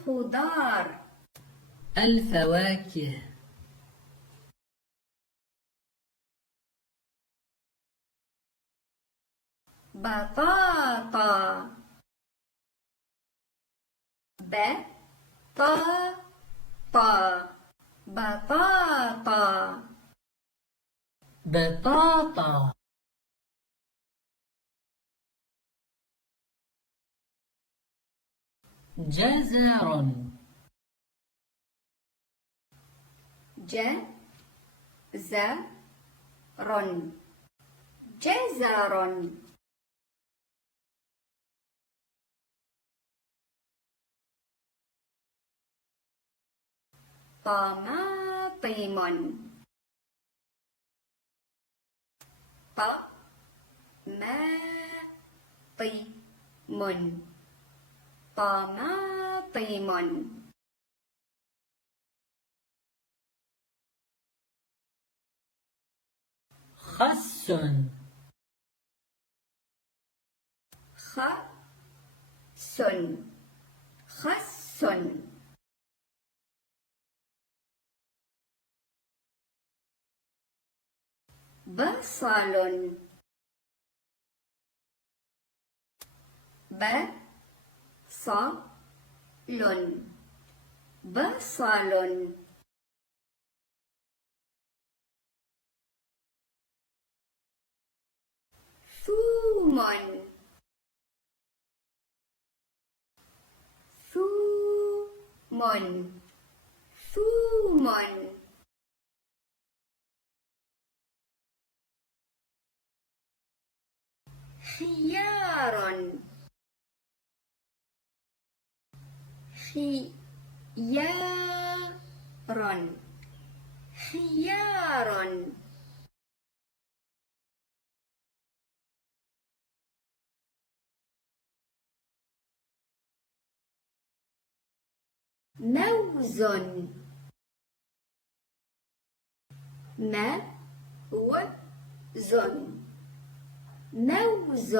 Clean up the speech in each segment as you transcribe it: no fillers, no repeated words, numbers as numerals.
الخضار. الفواكه. بطاطا. بطاطا. بطاطا. بطاطا. جزر. جزر. جزر. طماطم. طماطم. خس. خس. خس. بصل. بصل. بصل. ثوم. ثوم. ثوم. خيار. خيار. خيار. موز. موز. موز.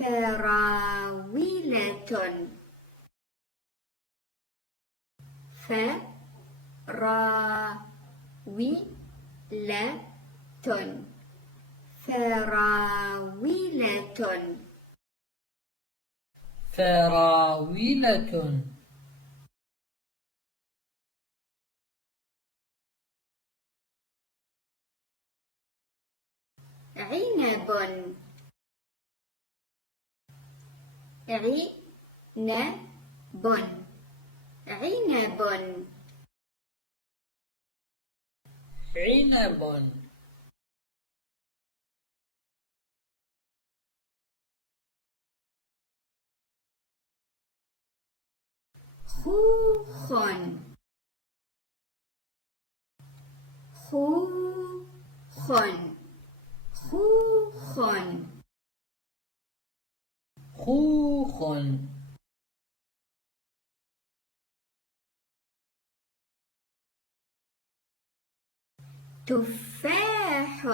فراولة. فراولة. فراولة. فراولة. عنب. عنب. عنب. عنب. خوخ. خوخ. خوخ. خوخ. تفاح.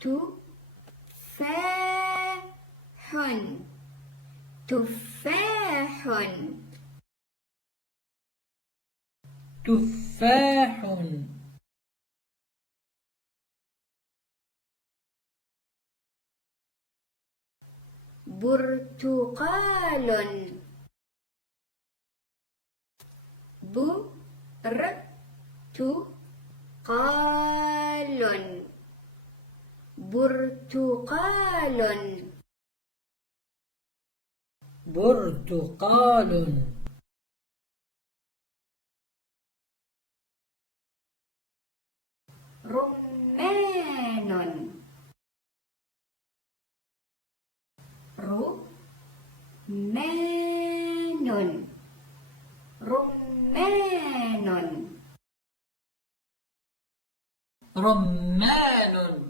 تفاح. تفاح. تفاح. برتقال. برتقال. برتقال. برتقال. رمان. رمان. رمان. رمان.